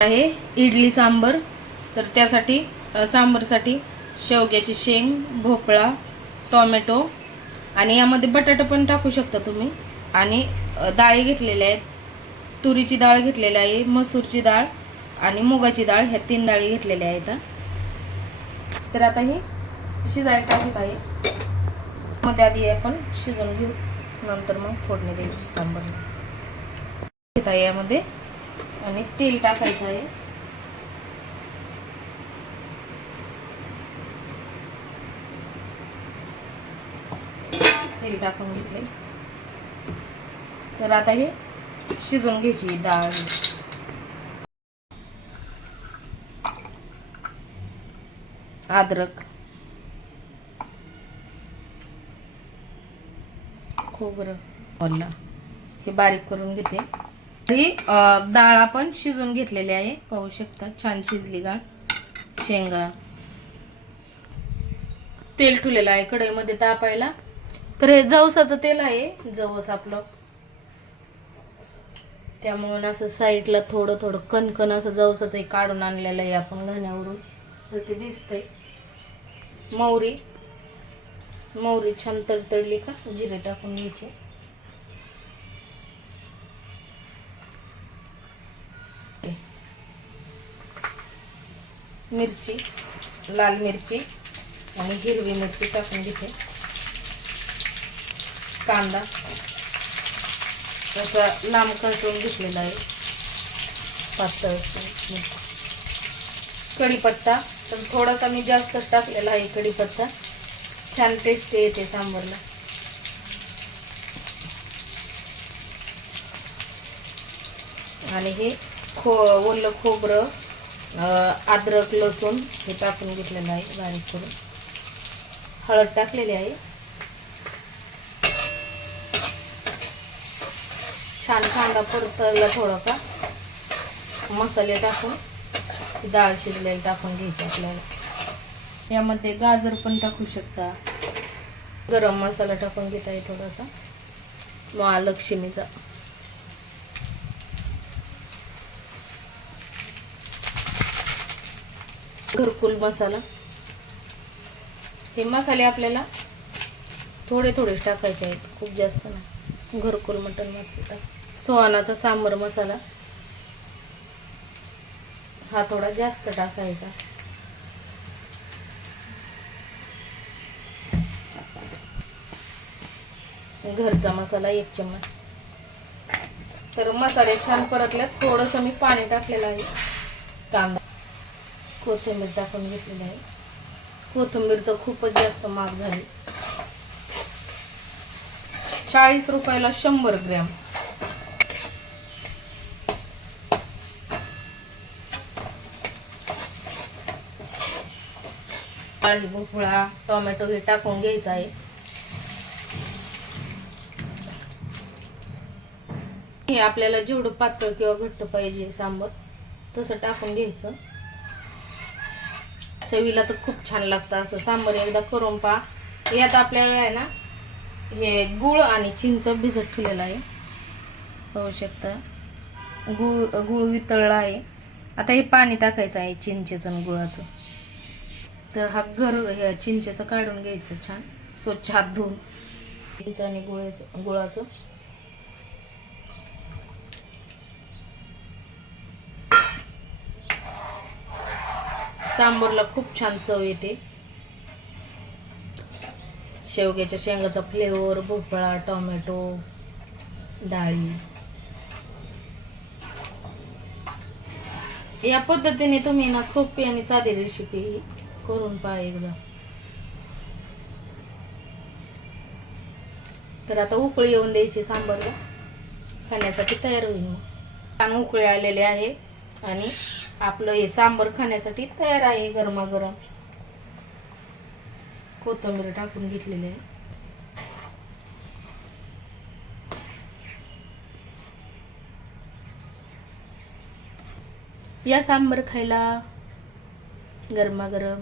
आहे. इडली सांबर. तर त्यासाठी सांबरसाठी शेवग्याची शेंग भोपळा टोमॅटो आणि यामध्ये बटाटा पण टाकू शकता तुम्ही. आणि डाळी घेतलेल्या आहेत. तुरीची डाळ घेतलेली आहे मसूरची डाळ आणि मुगाची डाळ. ह्या तीन डाळी घेतलेल्या आहेत. तर आता ही शिजायला टाकत आहे. मध्ये आधी आपण शिजवून घेऊ. नंतर मग फोडणी द्यायची सांबर. घेत आहे यामध्ये. आणि तेल टाकायचं आहे. तेल टाकून घेतले तर आता हे शिजवून घ्यायची डाळ. अद्रक. खोबरं. हे बारीक करून घेते. ही डाळ आपण शिजून घेतलेली आहे. पाहू शकता छान शिजली डाळ. शेंगा. तेल ठुलेलं आहे कढईमध्ये तापायला. तर हे जवसाचं तेल आहे जवस आपलं. त्यामुळे असं साईडला थोडं थोडं कणकण असं जवसाचं काढून आणलेलं आहे आपण घाण्यावरून. तर ते दिसतंय. मोहरी मौरी छान तडतडली का? जिरे टाकून घ्यायची. मिरची लाल मिरची आणि हिरवी मिरची टाकून घेते. कांदा. तसा लांब कटून घेतलेला आहे. पातळ कढीपत्ता तर थोडासा मी जास्त टाकलेला आहे कढीपत्ता. छान टेस्ट येते सांबरला. आणि हे खो ओलं खोबरं अद्रक लसूण हे टाकून घेतलेलं आहे बारीक करून. हळद टाकलेली आहे. छान कांदा परतला थोडा का मसाले टाकून डाळ शिजलेली टाकून घ्यायची आपल्याला. यामध्ये गाजर पण टाकू शकता. गरम मसाला टाकून घेता येईल थोडासा. महालक्ष्मीचा घरकुल मसाला. हे मसाले आपल्याला थोडे थोडे टाकायचे आहेत खूप जास्त ना घरकुल मटन मसाला सोहानाचा सांबर मसाला. हा थोडा जास्त टाकायचा. घरचा मसाला एक चम्मच. तर मसाले छान परतल्यात. थोडंसं मी पाणी टाकलेलं आहे. कांदा कोथिंबीर टाकून घेतलेली आहे. कोथिंबीर तर खूपच जास्त महाग झाली. चाळीस रुपयाला शंभर ग्रॅम. काळी भोपळा टोमॅटो हे टाकून घ्यायचं आहे. हे आपल्याला जेवढं पातळ किंवा घट्ट पाहिजे सांबर तसं टाकून घ्यायचं. चवीला तर खूप छान लागतं असं. सांबर एकदा करून पहा. यात आपल्याला आहे ना हे गुळ आणि चिंच भिजत ठेवलेलं आहे. पाहू शकता. गुळ गुळ वितळला आहे. आता हे पाणी टाकायचं आहे चिंचेचं आणि गुळाचं. तर हा घर हे चिंचेचं काढून घ्यायचं छान. स्वच्छ हात धुवून. चिंच आणि गुळाचं गुळाचं. सांबरला खूप छान चव येते. शेवग्याच्या शेंगाचा फ्लेवर भोपळा टोमॅटो डाळी. या पद्धतीने तुम्ही ना सोपी आणि साधी रेसिपी करून पहा एकदा. तर आता उकळी येऊन द्यायची सांबरला. खाण्यासाठी तयार होईल. मग छान उकळी आलेले आहे आणि आपलं हे सांबर खाण्यासाठी तयार आहे गरमागरम. कोथिंबीर टाकून घेतलेली आहे. या सांबर खायला गरमागरम